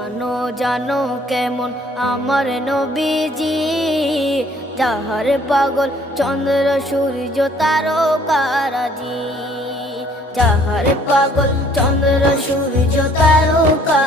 জানো জানো কেমন আমার নবীজি, যাহার পাগল চন্দ্র সূর্য তারকারাজি, যাহার পাগল চন্দ্র সূর্য তারকা